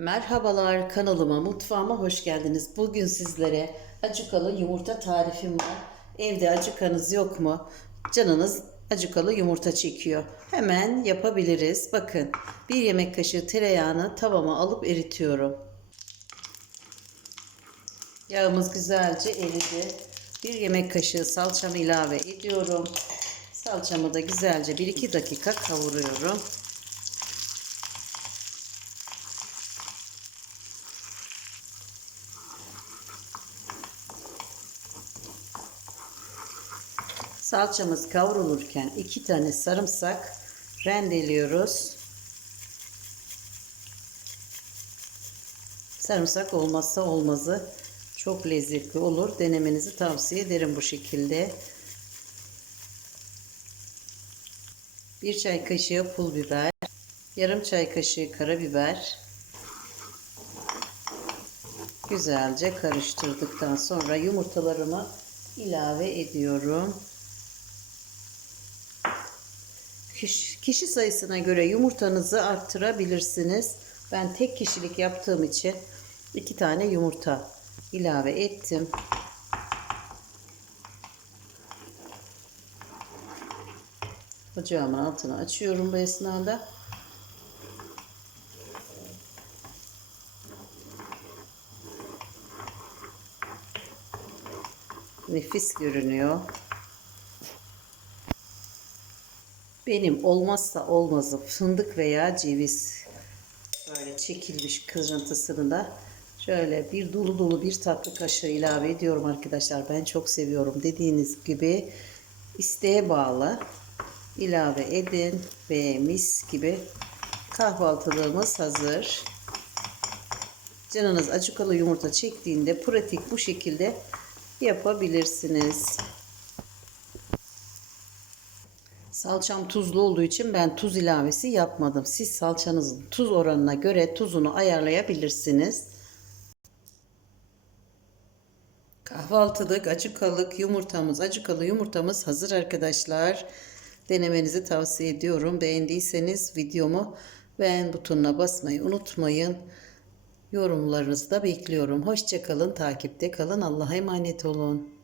Merhabalar kanalıma, mutfağıma hoş geldiniz. Bugün sizlere acukalı yumurta tarifim var. Evde acukanız yok mu? Canınız acukalı yumurta çekiyor. Hemen yapabiliriz. Bakın bir yemek kaşığı tereyağını tavama alıp eritiyorum. Yağımız güzelce eridi. Bir yemek kaşığı salçamı ilave ediyorum. Salçamı da güzelce 1-2 dakika kavuruyorum. Salçamız kavrulurken iki tane sarımsak rendeliyoruz. Sarımsak olmazsa olmazı çok lezzetli olur. Denemenizi tavsiye ederim bu şekilde. Bir çay kaşığı pul biber, yarım çay kaşığı karabiber. Güzelce karıştırdıktan sonra yumurtalarımı ilave ediyorum. Kişi, sayısına göre yumurtanızı arttırabilirsiniz. Ben tek kişilik yaptığım için iki tane yumurta ilave ettim. Ocağımın altını açıyorum bu esnada. Nefis görünüyor. Benim olmazsa olmazı fındık veya ceviz. Böyle çekilmiş kırıntısını da şöyle bir dolu dolu bir tatlı kaşığı ilave ediyorum arkadaşlar. Ben çok seviyorum. Dediğiniz gibi isteğe bağlı ilave edin ve mis gibi kahvaltılığımız hazır. Canınız acıkalı yumurta çektiğinde pratik bu şekilde yapabilirsiniz. Salçam tuzlu olduğu için ben tuz ilavesi yapmadım. Siz salçanızın tuz oranına göre tuzunu ayarlayabilirsiniz. Kahvaltılık acıkalık yumurtamız, acıkalı yumurtamız hazır arkadaşlar. Denemenizi tavsiye ediyorum. Beğendiyseniz videomu beğen butonuna basmayı unutmayın. Yorumlarınızı da bekliyorum. Hoşçakalın, takipte kalın. Allah'a emanet olun.